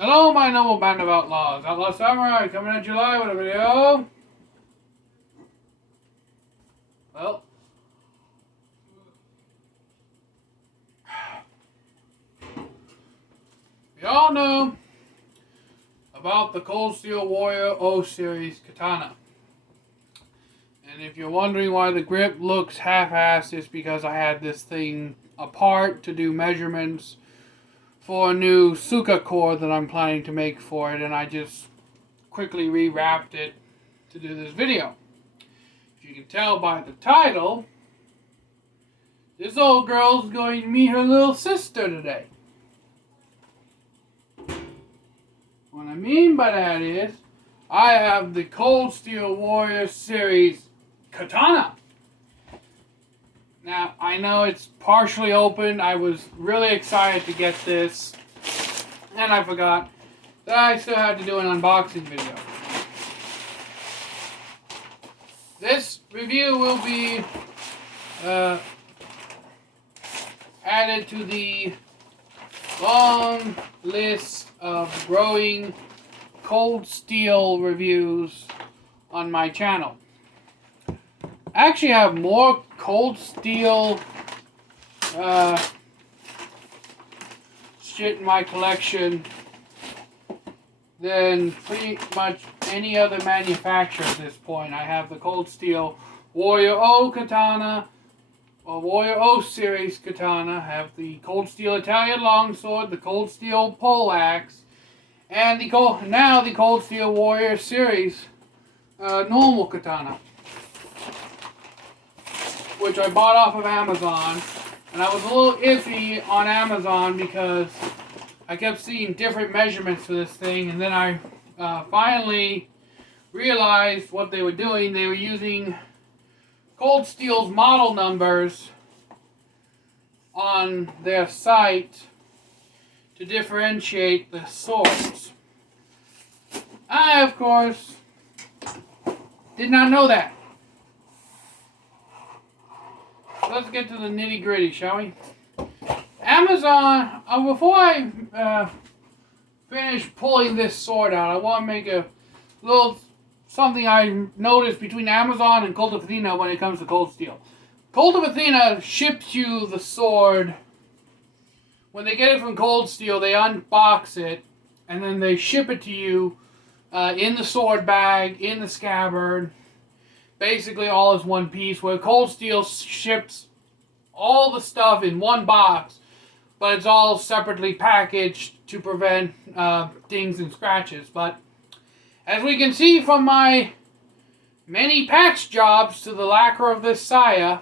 Hello, my noble band of outlaws. Outlaw Samurai coming at you live with a video. Well, we all know about the Cold Steel Warrior O series katana. And if you're wondering why the grip looks half-assed, it's because I had this thing apart to do measurements for a new Suka core that I'm planning to make for it, and I just quickly rewrapped it to do this video. If you can tell by the title, this old girl's going to meet her little sister today. What I mean by that is, I have the Cold Steel Warrior series katana. Now, I know it's partially open. I was really excited to get this, and I forgot that I still had to do an unboxing video. This review will be added to the long list of growing cold steel reviews on my channel. I actually have more cold steel shit in my collection than pretty much any other manufacturer at this point. I have the Cold Steel Warrior O katana, or Warrior O series katana. I have the Cold Steel Italian longsword, the Cold Steel pole axe, and the Cold Steel Warrior series normal katana, which I bought off of Amazon. And I was a little iffy on Amazon because I kept seeing different measurements for this thing, and then I finally realized what they were doing. They were using Cold Steel's model numbers on their site to differentiate the swords. I, of course, did not know that. Let's get to the nitty gritty, shall we? Amazon, before I finish pulling this sword out, I want to make a little something I noticed between Amazon and Cult of Athena when it comes to Cold Steel. Cult of Athena ships you the sword. When they get it from Cold Steel, they unbox it, and then they ship it to you in the sword bag, in the scabbard, basically all as one piece, where Cold Steel ships all the stuff in one box, but it's all separately packaged to prevent dings and scratches. But as we can see from my many patch jobs to the lacquer of this Sire,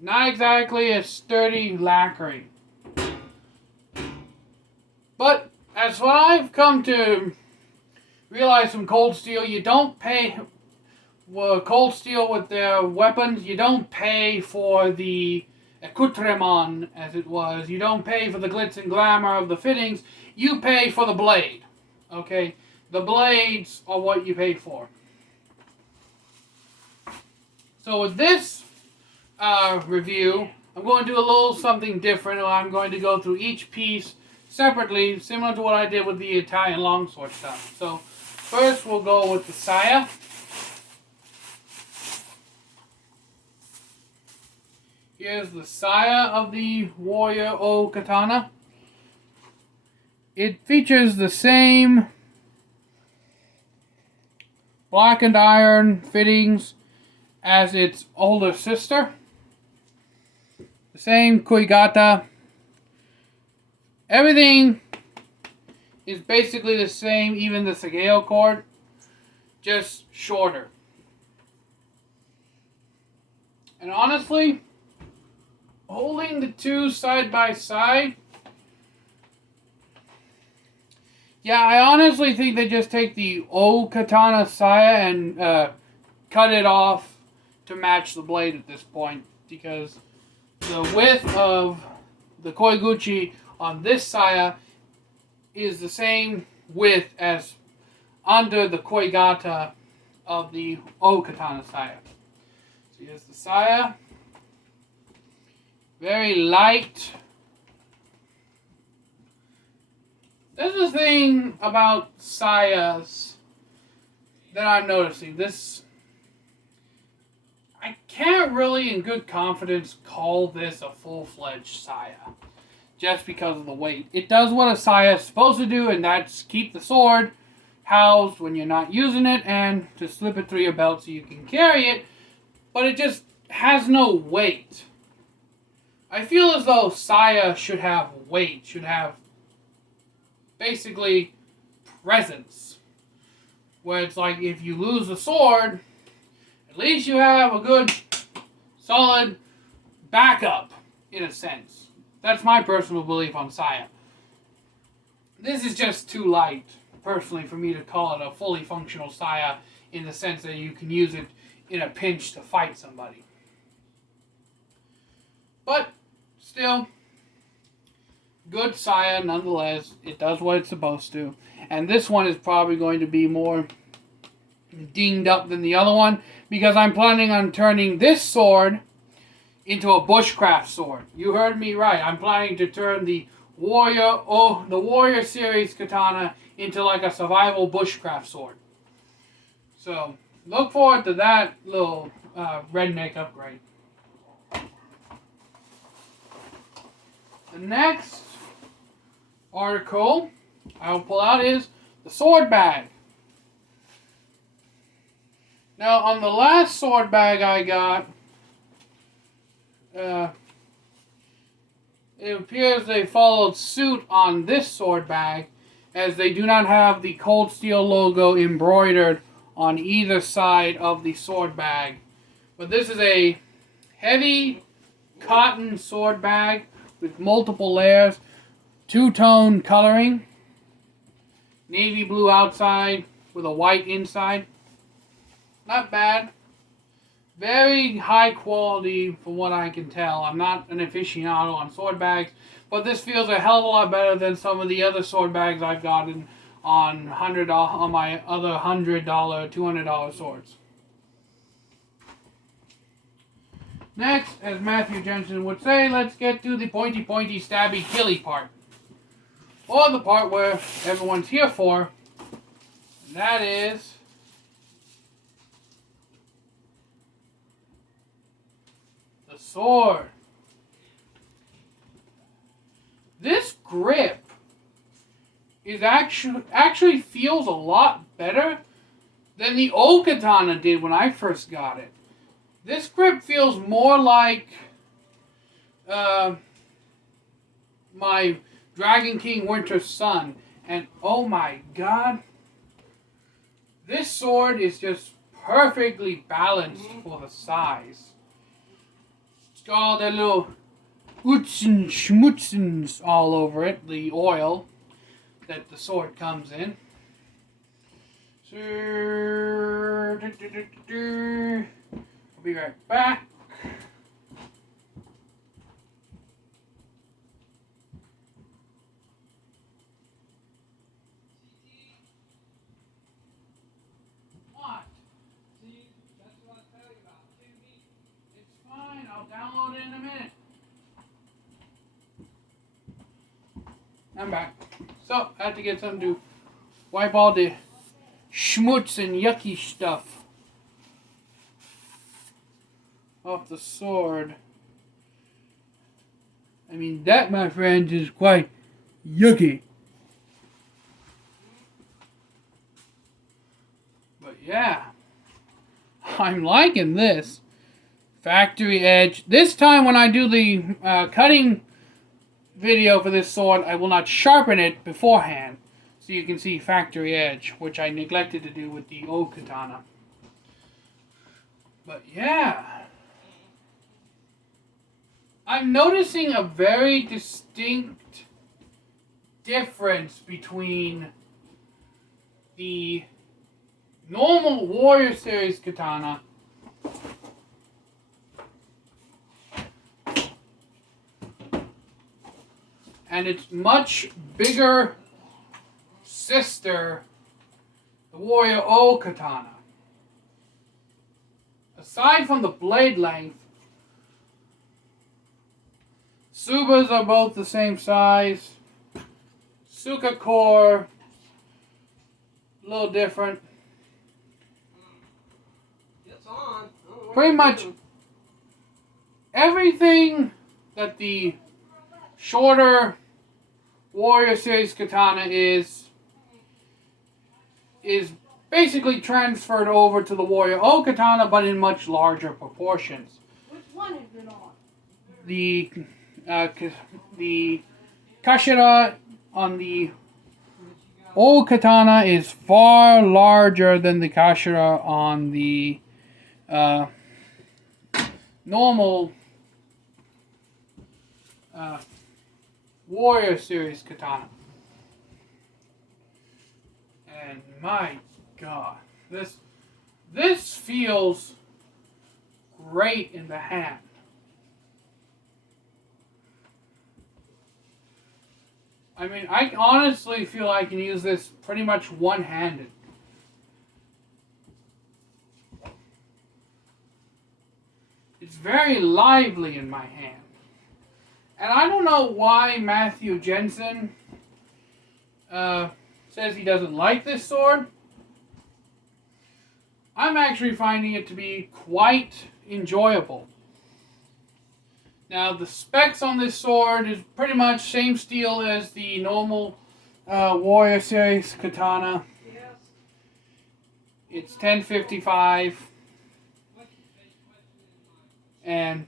not exactly a sturdy lacquering. But as what I've come to realize from Cold Steel, you don't pay Cold Steel with their weapons. You don't pay for the accoutrement, as it was. You don't pay for the glitz and glamour of the fittings. You pay for the blade. Okay? The blades are what you pay for. So with this review, I'm going to do a little something different. I'm going to go through each piece separately, similar to what I did with the Italian longsword stuff. So first we'll go with the Sire. Here's the Sire of the Warrior O katana. It features the same blackened iron fittings as its older sister. The same kuigata. Everything is basically the same, even the Sageo cord, just shorter. And honestly, holding the two side by side, yeah, I honestly think they just take the O katana Sire and cut it off to match the blade at this point, because the width of the koiguchi on this Sire is the same width as under the koigata of the O katana Sire. So here's the Sire. Very light. the thing about Sires that I'm noticing. I can't really in good confidence call this a full-fledged Sire. Just because of the weight. It does what a Sire is supposed to do, and that's keep the sword housed when you're not using it, and to slip it through your belt so you can carry it, but it just has no weight. I feel as though Sire should have weight, should have basically presence. Where it's like if you lose the sword, at least you have a good, solid backup, in a sense. That's my personal belief on Sire. This is just too light, personally, for me to call it a fully functional Sire in the sense that you can use it in a pinch to fight somebody. But, still, good Sire nonetheless. It does what it's supposed to. And this one is probably going to be more dinged up than the other one, because I'm planning on turning this sword into a bushcraft sword. You heard me right. I'm planning to turn the Warrior series katana into like a survival bushcraft sword. So, look forward to that little redneck upgrade. The next article I will pull out is the sword bag. Now, on the last sword bag I got, it appears they followed suit on this sword bag, as they do not have the Cold Steel logo embroidered on either side of the sword bag. But this is a heavy cotton sword bag with multiple layers, two-tone coloring, navy blue outside with a white inside. Not bad. Very high quality from what I can tell. I'm not an aficionado on sword bags, but this feels a hell of a lot better than some of the other sword bags I've gotten on my other $100, $200 swords. Next, as Matthew Jensen would say, let's get to the pointy, stabby, killy part. Or the part where everyone's here for, and that is the sword. This grip is actually feels a lot better than the old katana did when I first got it. This grip feels more like my Dragon King Winter Sun, and oh my god, this sword is just perfectly balanced for the size. It's got all that little ootsens schmutzens all over it, the oil that the sword comes in. So, I'll be right back. What? See, that's what I tell you about. It's fine. I'll download it in a minute. I'm back. So, I had to get something to wipe all the schmutz and yucky stuff off the sword. I mean, that, my friends, is quite yucky. But yeah, I'm liking this. Factory edge. This time when I do the cutting video for this sword, I will not sharpen it beforehand, so you can see factory edge, which I neglected to do with the old katana. But yeah, I'm noticing a very distinct difference between the normal Warrior Series katana and its much bigger sister, the Warrior O katana. Aside from the blade length, Subas are both the same size. Suka core, a little different. It's on. Pretty much everything that the shorter Warrior Series katana is basically transferred over to the Warrior O katana, but in much larger proportions. Which one is it on? The kashira on the O katana is far larger than the kashira on the normal Warrior Series katana. And my God, this feels great in the hand. I mean, I honestly feel I can use this pretty much one-handed. It's very lively in my hand. And I don't know why Matthew Jensen says he doesn't like this sword. I'm actually finding it to be quite enjoyable. Now, the specs on this sword is pretty much same steel as the normal Warrior Series katana. Yes. It's 1055. And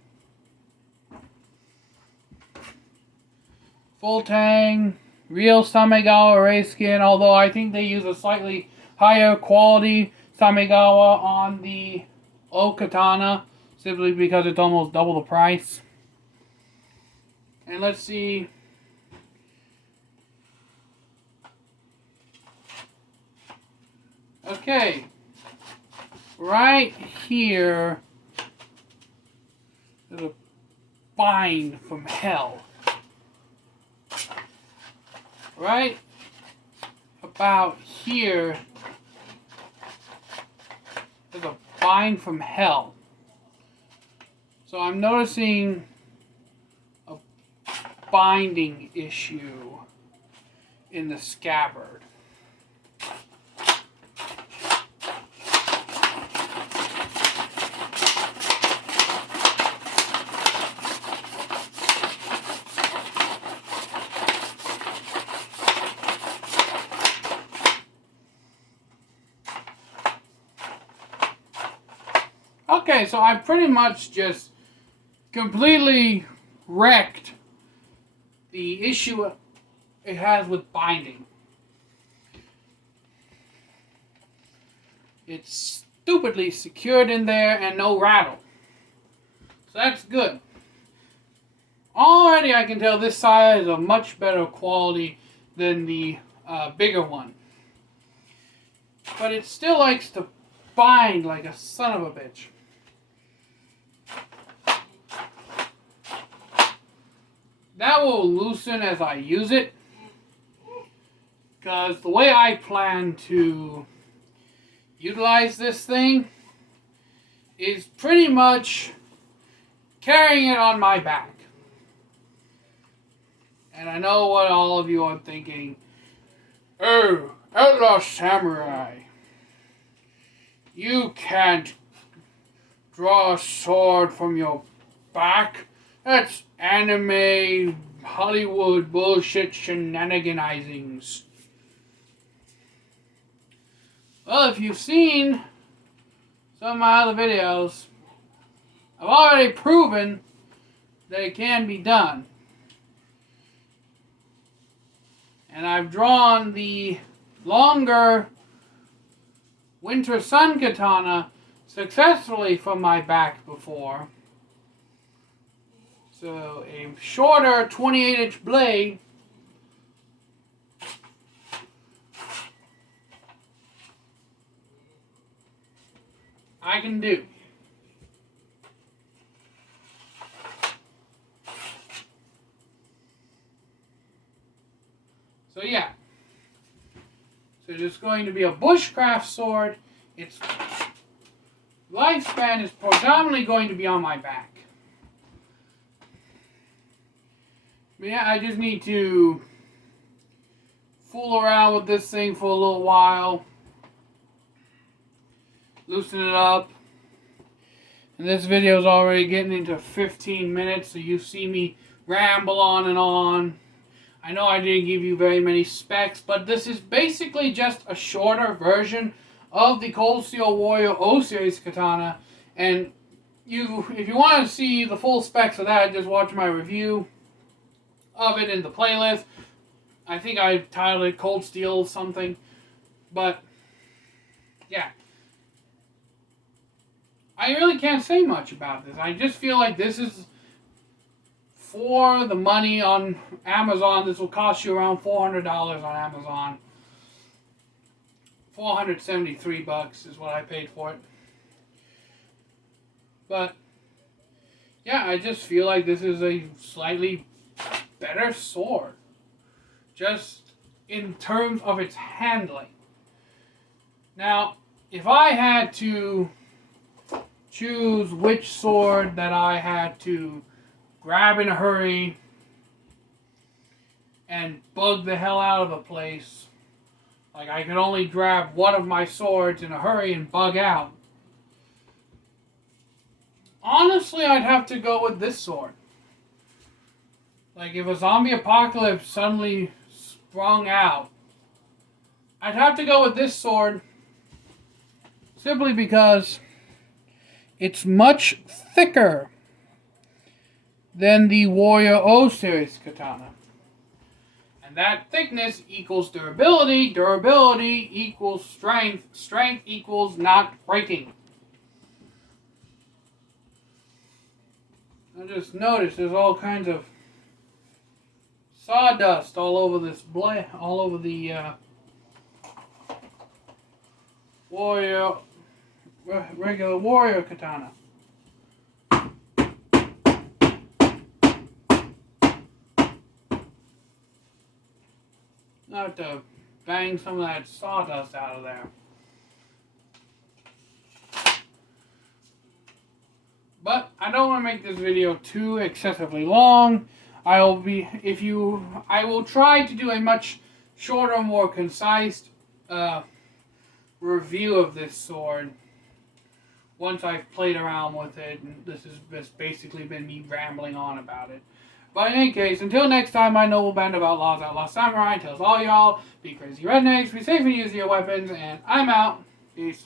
full tang, real Samegawa ray skin, although I think they use a slightly higher quality Samegawa on the O katana, simply because it's almost double the price. And let's see. Okay. Right here, there's a bind from hell. Right about here, there's a bind from hell. So I'm noticing a binding issue in the scabbard. Okay, so I pretty much just completely wrecked the issue it has with binding. It's stupidly secured in there and no rattle. So that's good. Already I can tell this Sire is a much better quality than the bigger one. But it still likes to bind like a son of a bitch. That will loosen as I use it, because the way I plan to utilize this thing is pretty much carrying it on my back. And I know what all of you are thinking. Oh, Outlaw Samurai, you can't draw a sword from your back. That's anime, Hollywood bullshit shenaniganizings. Well, if you've seen some of my other videos, I've already proven that it can be done. And I've drawn the longer Winter Sun katana successfully from my back before. So a shorter 28-inch blade I can do. So yeah. So it's going to be a bushcraft sword. Its lifespan is predominantly going to be on my back. But yeah, I just need to fool around with this thing for a little while, loosen it up. And this video is already getting into 15 minutes, so you see me ramble on and on. I know I didn't give you very many specs, but this is basically just a shorter version of the Cold Steel Warrior O Series katana. And if you want to see the full specs of that, just watch my review of it in the playlist. I think I titled it Cold Steel something. But, yeah. I really can't say much about this. I just feel like this is, for the money on Amazon, this will cost you around $400 on Amazon. $473 is what I paid for it. But, yeah, I just feel like this is a slightly better sword. Just in terms of its handling. Now, if I had to choose which sword that I had to grab in a hurry and bug the hell out of a place, like I could only grab one of my swords in a hurry and bug out, honestly I'd have to go with this sword. Like if a zombie apocalypse suddenly sprung out, I'd have to go with this sword simply because it's much thicker than the Warrior O Series katana. And that thickness equals durability. Durability equals strength. Strength equals not breaking. I just noticed there's all kinds of sawdust all over this blade, all over the regular warrior katana. I have to bang some of that sawdust out of there. But I don't want to make this video too excessively long. I will try to do a much shorter, more concise review of this sword once I've played around with it, and this has just basically been me rambling on about it. But in any case, until next time, my noble band of outlaws, Outlaw Samurai, tells all y'all, be crazy rednecks, be safe and use your weapons, and I'm out. Peace.